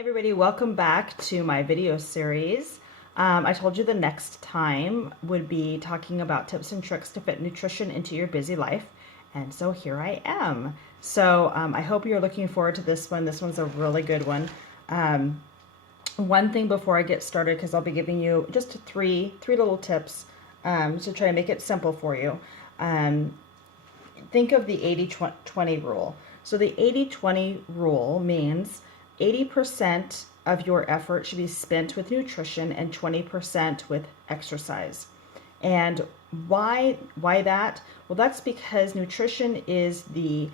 Everybody, welcome back to my video series. I told you the next time would be talking about tips and tricks to fit nutrition into your busy life, and so here I am. So I hope you're looking forward to this one. This one's a really good one. One thing before I get started, because I'll be giving you just three little tips to try to make it simple for you. Think of the 80-20 rule. So the 80-20 rule means 80% of your effort should be spent with nutrition and 20% with exercise. And why that? Well, that's because nutrition is the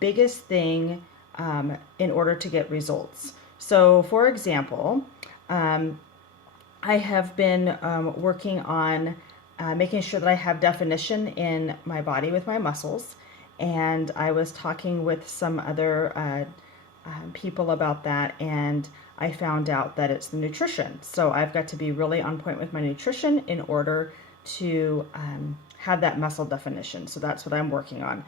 biggest thing in order to get results. So for example, I have been working on making sure that I have definition in my body with my muscles. And I was talking with some other people about that, and I found out that it's the nutrition. So I've got to be really on point with my nutrition in order to have that muscle definition. So that's what I'm working on.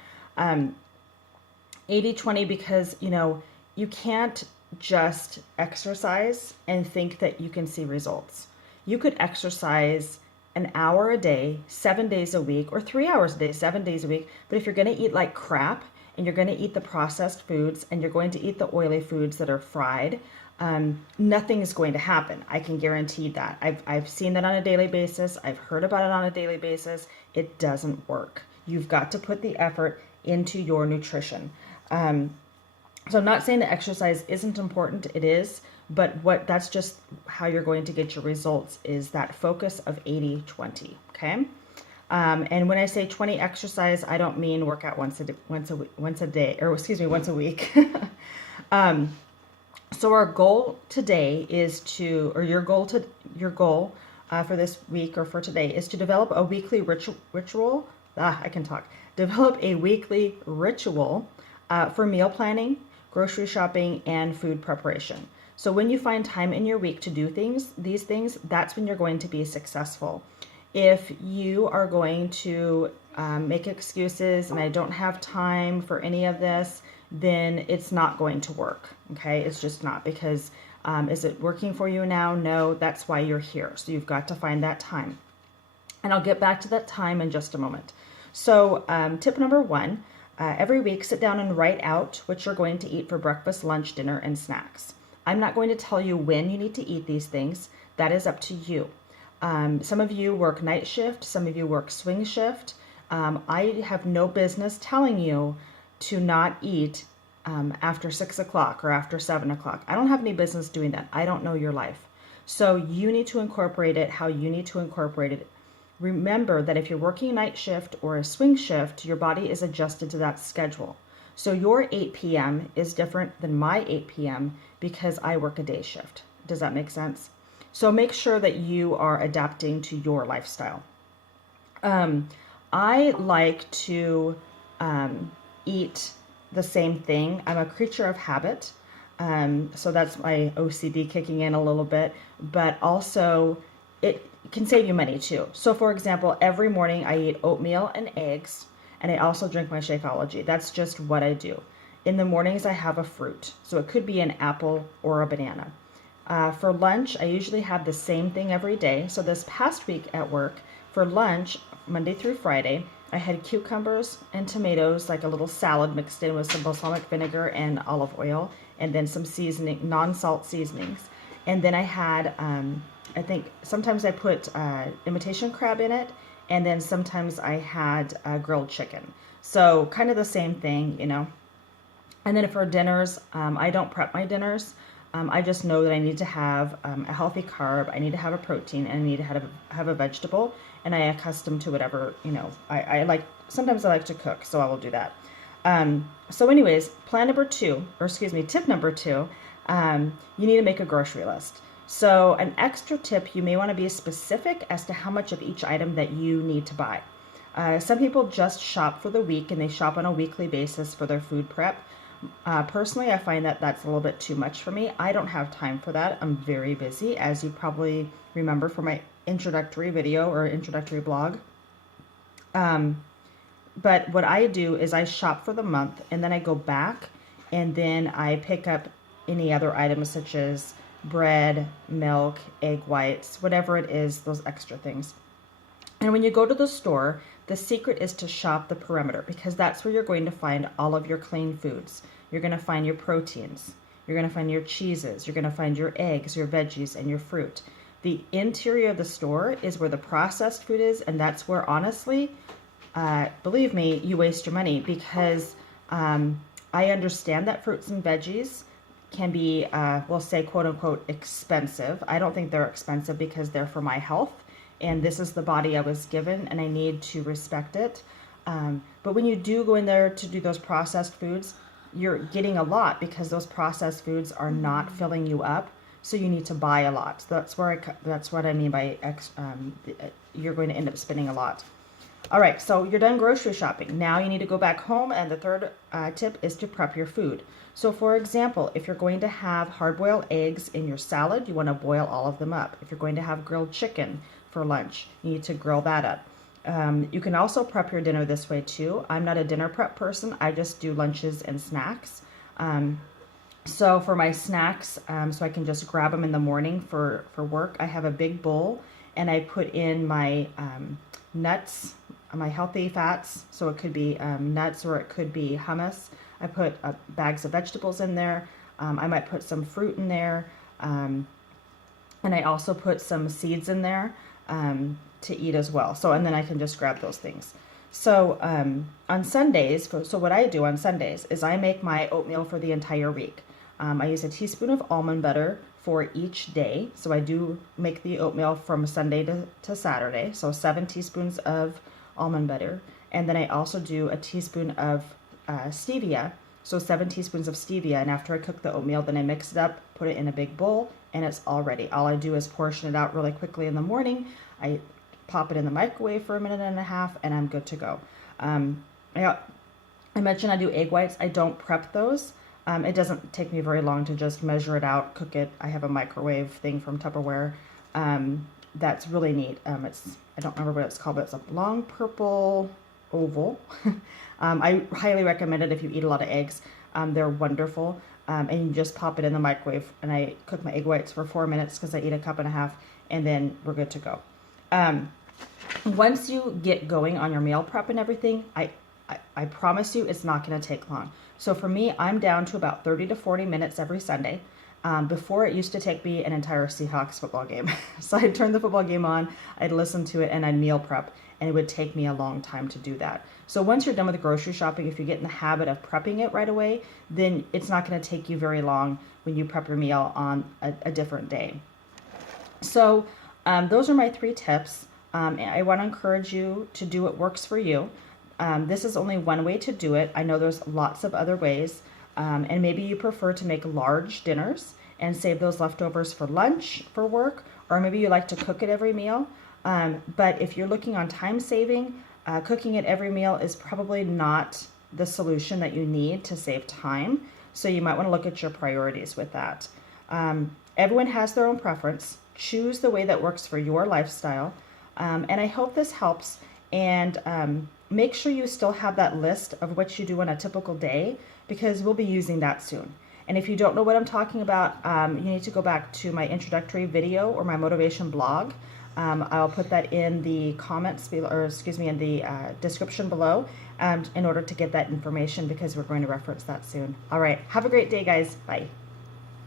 80-20 because, you can't just exercise and think that you can see results. You could exercise an hour a day, 7 days a week, or 3 hours a day, 7 days a week. But if you're going to eat like crap, and you're going to eat the processed foods, and you're going to eat the oily foods that are fried, nothing is going to happen. I can guarantee that. I've seen that on a daily basis. I've heard about it on a daily basis. It doesn't work. You've got to put the effort into your nutrition. So I'm not saying that exercise isn't important. It is. But that's just how you're going to get your results, is that focus of 80-20, okay? And when I say 20 exercise, I don't mean work out once a day, or excuse me, once a week. So our goal today is your goal for this week or for today is to develop a weekly ritual. Develop a weekly ritual for meal planning, grocery shopping, and food preparation. So when you find time in your week to do these things, that's when you're going to be successful. If you are going to make excuses and I don't have time for any of this, then it's not going to work. Okay, it's just not, because is it working for you now? No, that's why you're here. So you've got to find that time. And I'll get back to that time in just a moment. So tip number one, every week sit down and write out what you're going to eat for breakfast, lunch, dinner, and snacks. I'm not going to tell you when you need to eat these things. That is up to you. Some of you work night shift, some of you work swing shift. I have no business telling you to not eat after 6 o'clock or after 7 o'clock. I don't have any business doing that. I don't know your life. So you need to incorporate it how you need to incorporate it. Remember that if you're working night shift or a swing shift, your body is adjusted to that schedule. So your 8 p.m. is different than my 8 p.m. because I work a day shift. Does that make sense? So make sure that you are adapting to your lifestyle. I like to eat the same thing. I'm a creature of habit. So that's my OCD kicking in a little bit, but also it can save you money too. So for example, every morning I eat oatmeal and eggs, and I also drink my Shakeology. That's just what I do. In the mornings I have a fruit. So it could be an apple or a banana. For lunch, I usually have the same thing every day. So this past week at work, for lunch, Monday through Friday, I had cucumbers and tomatoes, like a little salad mixed in with some balsamic vinegar and olive oil, and then some seasoning, non-salt seasonings. And then I had, I think sometimes I put imitation crab in it, and then sometimes I had grilled chicken. So kind of the same thing, And then for dinners, I don't prep my dinners. I just know that I need to have a healthy carb, I need to have a protein, and I need to have a vegetable, and I accustom to whatever, I like. Sometimes I like to cook, so I will do that. So anyways, tip number two, you need to make a grocery list. So an extra tip, you may want to be specific as to how much of each item that you need to buy. Some people just shop for the week, and they shop on a weekly basis for their food prep. Personally, I find that that's a little bit too much for me. I don't have time for that. I'm very busy, as you probably remember from my introductory video or introductory blog. But what I do is I shop for the month, and then I go back, and then I pick up any other items such as bread, milk, egg whites, whatever it is, those extra things. And when you go to the store, the secret is to shop the perimeter, because that's where you're going to find all of your clean foods. You're going to find your proteins. You're going to find your cheeses. You're going to find your eggs, your veggies, and your fruit. The interior of the store is where the processed food is, and that's where, honestly, believe me, you waste your money, because I understand that fruits and veggies can be, we'll say, quote unquote, expensive. I don't think they're expensive because they're for my health, and this is the body I was given, and I need to respect it. But when you do go in there to do those processed foods, you're getting a lot, because those processed foods are not filling you up. So you need to buy a lot. So that's what I mean by you're going to end up spending a lot. All right, so you're done grocery shopping. Now you need to go back home, and the third tip is to prep your food. So for example, if you're going to have hard-boiled eggs in your salad, you want to boil all of them up. If you're going to have grilled chicken for lunch, you need to grill that up. You can also prep your dinner this way too. I'm not a dinner prep person. I just do lunches and snacks. So for my snacks, so I can just grab them in the morning for work, I have a big bowl, and I put in my nuts, my healthy fats. So it could be nuts, or it could be hummus. I put bags of vegetables in there. I might put some fruit in there. And I also put some seeds in there to eat as well. So, and then I can just grab those things. So on Sundays, so what I do on Sundays is I make my oatmeal for the entire week. I use a teaspoon of almond butter for each day. So I do make the oatmeal from Sunday to Saturday. So 7 teaspoons of almond butter. And then I also do a teaspoon of stevia. So 7 teaspoons of stevia. And after I cook the oatmeal, then I mix it up, put it in a big bowl, and it's all ready. All I do is portion it out really quickly in the morning. I pop it in the microwave for a minute and a half, and I'm good to go. I mentioned I do egg whites. I don't prep those. It doesn't take me very long to just measure it out, cook it. I have a microwave thing from Tupperware. That's really neat. I don't remember what it's called, but it's a long purple oval. I highly recommend it if you eat a lot of eggs. They're wonderful. And you just pop it in the microwave, and I cook my egg whites for 4 minutes because I eat a cup and a half, and then we're good to go. Once you get going on your meal prep and everything, I promise you it's not going to take long. So for me, I'm down to about 30 to 40 minutes every Sunday. Before, it used to take me an entire Seahawks football game. So I'd turn the football game on, I'd listen to it, and I'd meal prep, and it would take me a long time to do that. So once you're done with the grocery shopping, if you get in the habit of prepping it right away, then it's not going to take you very long when you prep your meal on a different day. So those are my 3 tips. I want to encourage you to do what works for you. This is only one way to do it. I know there's lots of other ways. And maybe you prefer to make large dinners and save those leftovers for lunch for work, or maybe you like to cook at every meal. But if you're looking on time saving, cooking at every meal is probably not the solution that you need to save time. So you might want to look at your priorities with that. Everyone has their own preference. Choose the way that works for your lifestyle. And I hope this helps. And make sure you still have that list of what you do on a typical day, because we'll be using that soon. And if you don't know what I'm talking about, you need to go back to my introductory video or my motivation blog. I'll put that in the comments below, or excuse me, in the description below, in order to get that information, because we're going to reference that soon. All right. Have a great day, guys. Bye.